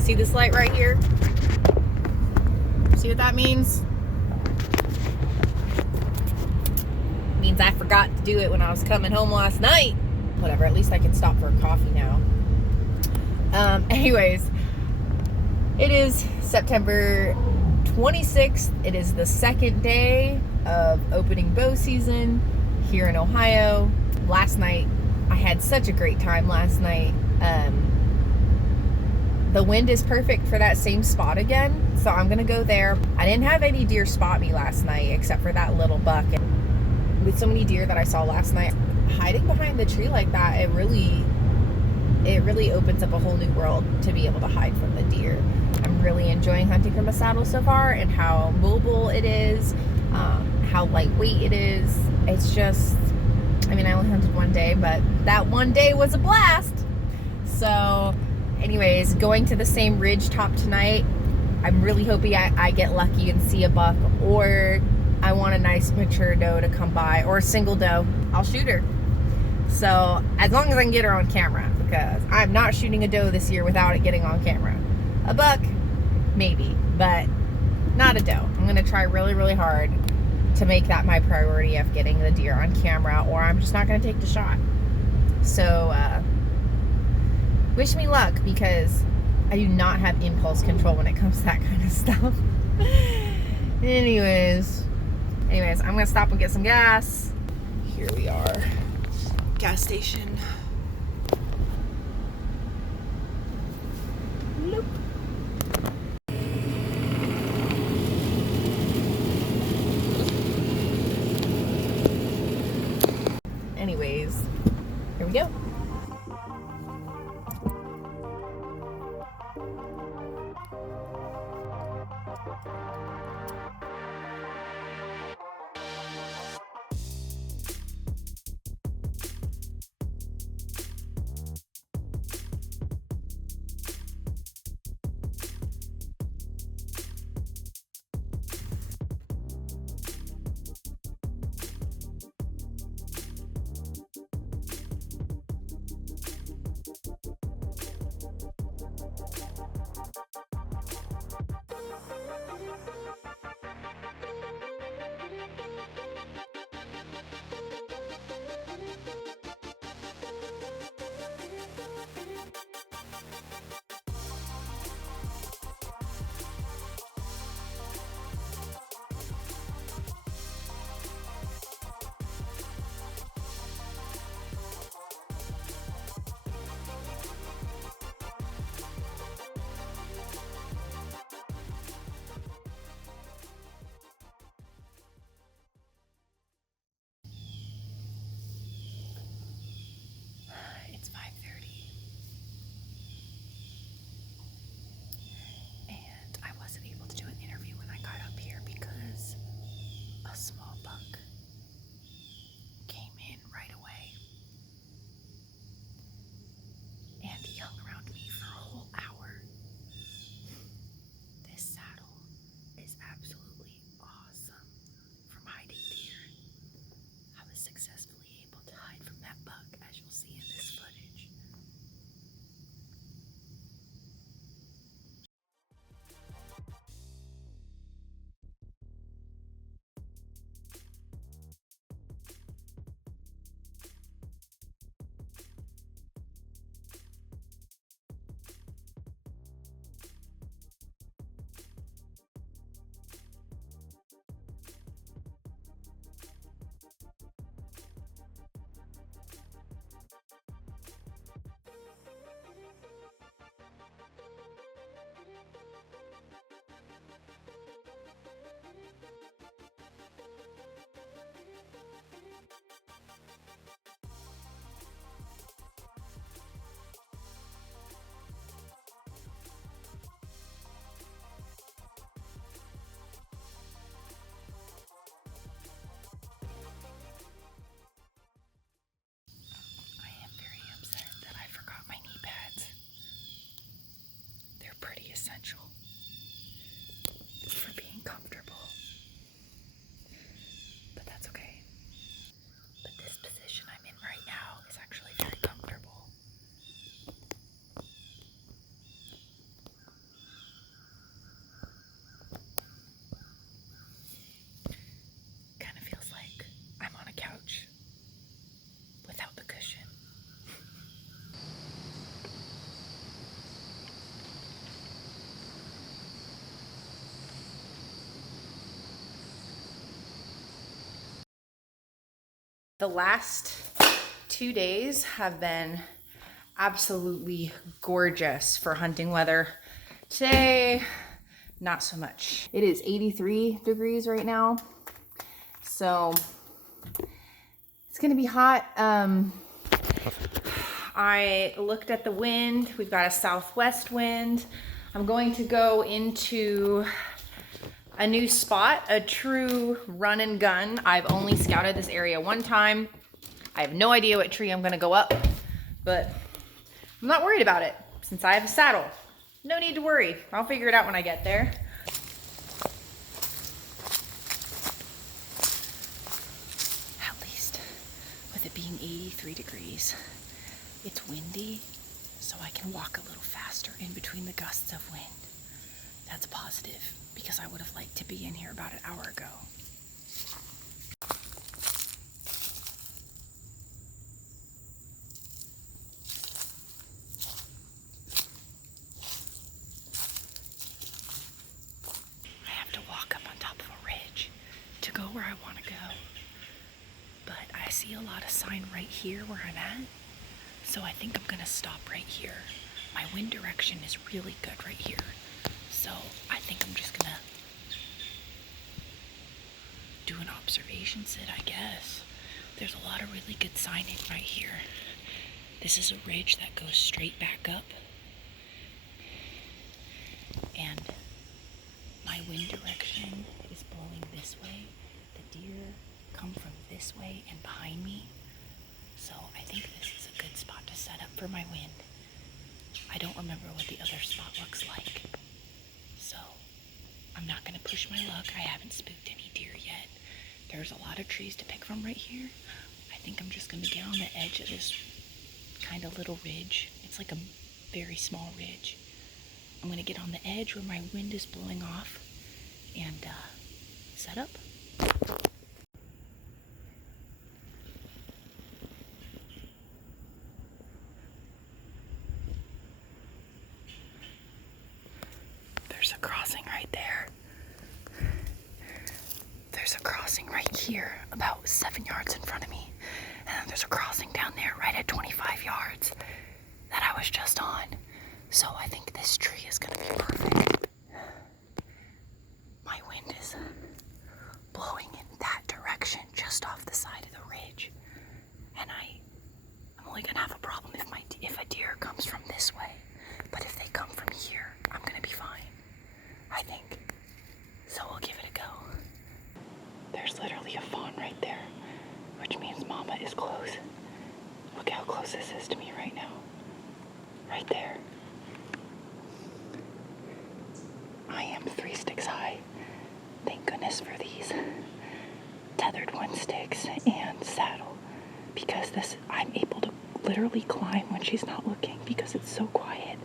See this light right here? See what that means? It means I forgot to do it when I was coming home last night. Whatever, at least I can stop for a coffee now. Anyways, it is September 26th. It is the second day of opening bow season here in Ohio. Last night, I had such a great time last night. The wind is perfect for that same spot again, so I'm gonna go there. I didn't have any deer spot me last night except for that little buck. And with so many deer that I saw last night, hiding behind the tree like that, it really opens up a whole new world to be able to hide from the deer. I'm really enjoying hunting from a saddle so far, and how mobile it is, how lightweight it is. It's just, I mean, I only hunted one day, but that one day was a blast. So anyways, going to the same ridge top tonight. I'm really hoping I get lucky and see a buck, or I want a nice mature doe to come by, or a single doe. I'll shoot her. So as long as I can get her on camera, because I'm not shooting a doe this year without it getting on camera. A buck, maybe, but not a doe. I'm gonna try really, really hard to make that my priority of getting the deer on camera, or I'm just not gonna take the shot. So wish me luck, because I do not have impulse control when it comes to that kind of stuff. Anyways, I'm gonna stop and get some gas. Here we are, gas station. Nope. Anyways, here we go. It's 5:30, and I wasn't able to do an interview when I got up here because a small buck came in right away, and he hung around me for a whole hour. This saddle is absolutely awesome from hiding deer. I was successfully able to hide from that buck, as you'll see in this footage. Essential for being comfortable, but that's okay. But this position I'm in right now is actually very comfortable. The last 2 days have been absolutely gorgeous for hunting weather. Today, not so much. It is 83 degrees right now, so it's gonna be hot. I looked at the wind. We've got a southwest wind. I'm going to go into a new spot, a true run and gun. I've only scouted this area one time. I have no idea what tree I'm gonna go up, but I'm not worried about it since I have a saddle. No need to worry. I'll figure it out when I get there. At least with it being 83 degrees, it's windy, so I can walk a little faster in between the gusts of wind. That's positive, because I would have liked to be in here about an hour ago. I have to walk up on top of a ridge to go where I want to go. But I see a lot of sign right here where I'm at, so I think I'm gonna stop right here. My wind direction is really good right here. So I think I'm just gonna do an observation sit, I guess. There's a lot of really good signage right here. This is a ridge that goes straight back up. And my wind direction is blowing this way. The deer come from this way and behind me. So I think this is a good spot to set up for my wind. I don't remember what the other spot looks like. So I'm not gonna push my luck. I haven't spooked any deer yet. There's a lot of trees to pick from right here. I think I'm just gonna get on the edge of this kind of little ridge. It's like a very small ridge. I'm gonna get on the edge where my wind is blowing off and set up. There's a crossing right there. There's a crossing right here, about 7 yards in front of me. And then there's a crossing down there right at 25 yards that I was just on. So I think this tree is gonna be perfect. My wind is blowing in that direction, just off the side of the ridge. And I'm only gonna have a problem if a deer comes from this way. But if they come from here, I'm gonna be fine, I think. So we'll give it a go. There's literally a fawn right there, which means Mama is close. Look how close this is to me right now. Right there. I am 3 sticks high. Thank goodness for these tethered one sticks and saddle, because I'm able to literally climb when she's not looking because it's so quiet.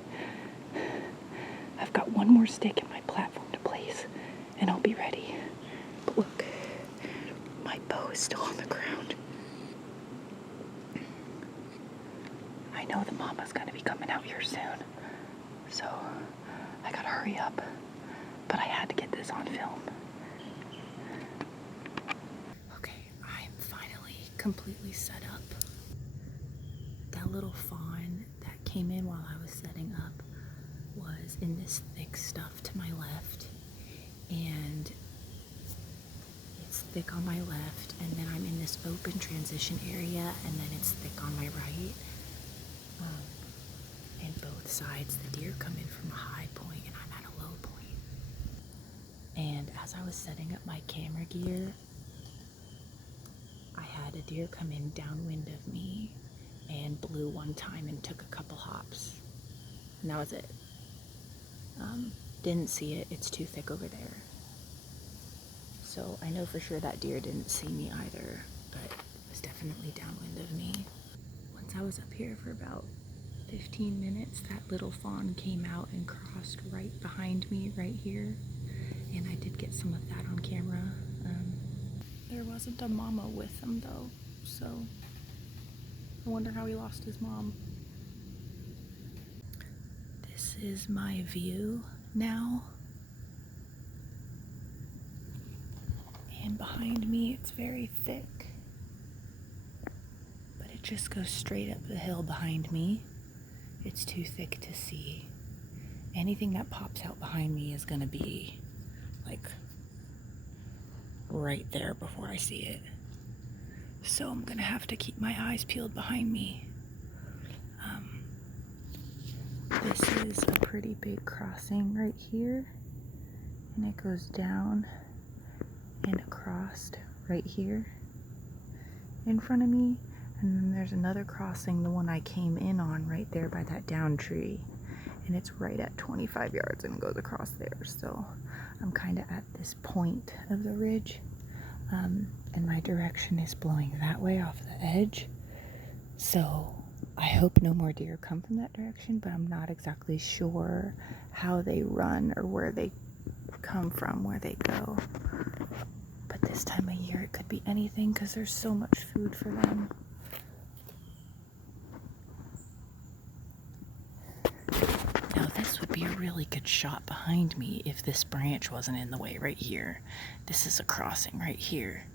I've got one more stick in my platform to place and I'll be ready. But look, my bow is still on the ground. I know the Mama's gonna be coming out here soon, so I gotta hurry up. But I had to get this on film. Okay, I'm finally completely set up. That little fawn that came in while I was setting up was in this thick stuff to my left, and it's thick on my left, and then I'm in this open transition area, and then it's thick on my right. And both sides, the deer come in from a high point and I'm at a low point. And as I was setting up my camera gear, I had a deer come in downwind of me and blew one time and took a couple hops. And that was it. Didn't see it, it's too thick over there. So I know for sure that deer didn't see me either, but it was definitely downwind of me. Once I was up here for about 15 minutes, that little fawn came out and crossed right behind me right here, and I did get some of that on camera. There wasn't a mama with him though, so I wonder how he lost his mom. This is my view now, and behind me it's very thick. just goes straight up the hill behind me. It's too thick to see. Anything that pops out behind me is gonna be like right there before I see it. So I'm gonna have to keep my eyes peeled behind me. This is a pretty big crossing right here, and it goes down and across right here in front of me. And then there's another crossing, the one I came in on right there by that down tree, and it's right at 25 yards and goes across there. So I'm kind of at this point of the ridge, and my direction is blowing that way off the edge. So I hope no more deer come from that direction, but I'm not exactly sure how they run or where they come from, where they go. But this time of year it could be anything because there's so much food for them. Now this would be a really good shot behind me if this branch wasn't in the way right here. This is a crossing right here,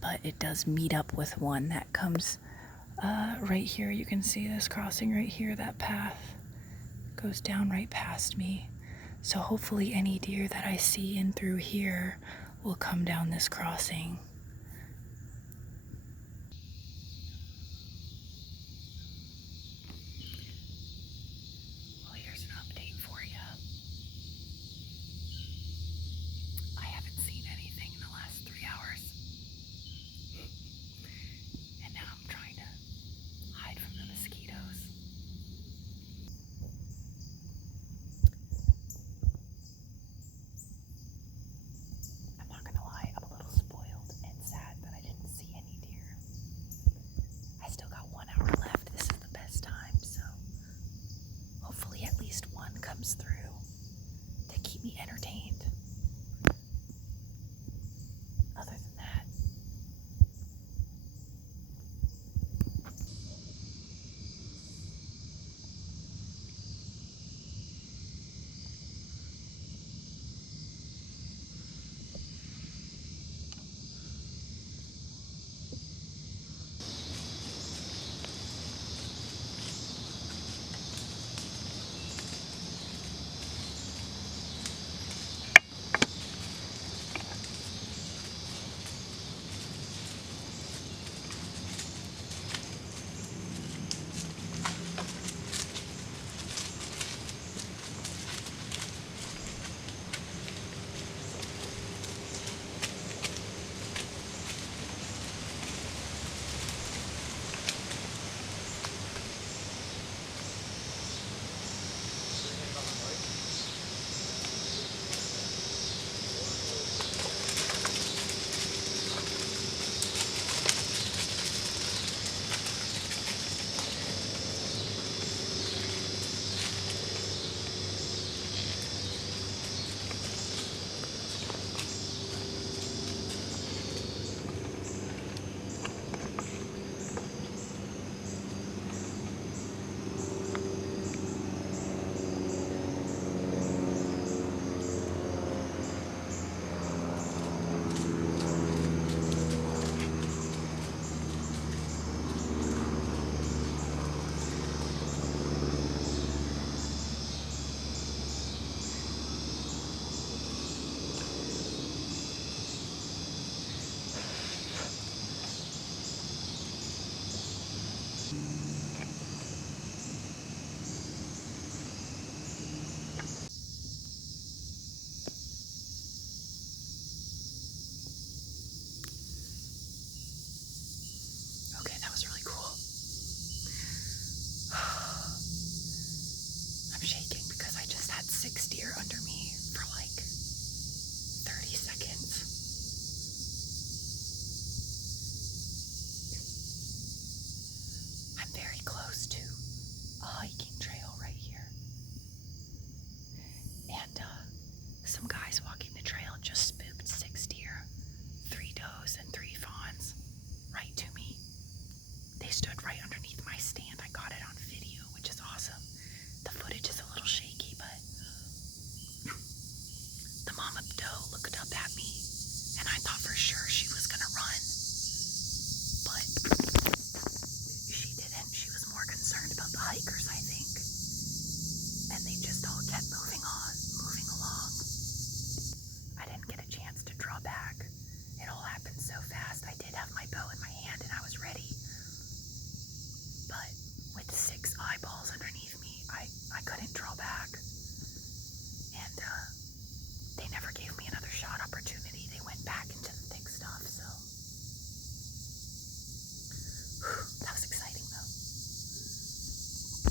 but it does meet up with one that comes right here. You can see this crossing right here. That path goes down right past me. So hopefully any deer that I see in through here will come down this crossing. Well, here's an update for you. I haven't seen anything in the last 3 hours. And now I'm trying to hide from the mosquitoes. I'm not gonna lie, I'm a little spoiled and sad that I didn't see any deer. I still got 1 hour left. This is the best time, so hopefully at least one comes through to keep me entertained. Other than that, okay, that was really cool. I'm shaking because I just had 6 deer under me for like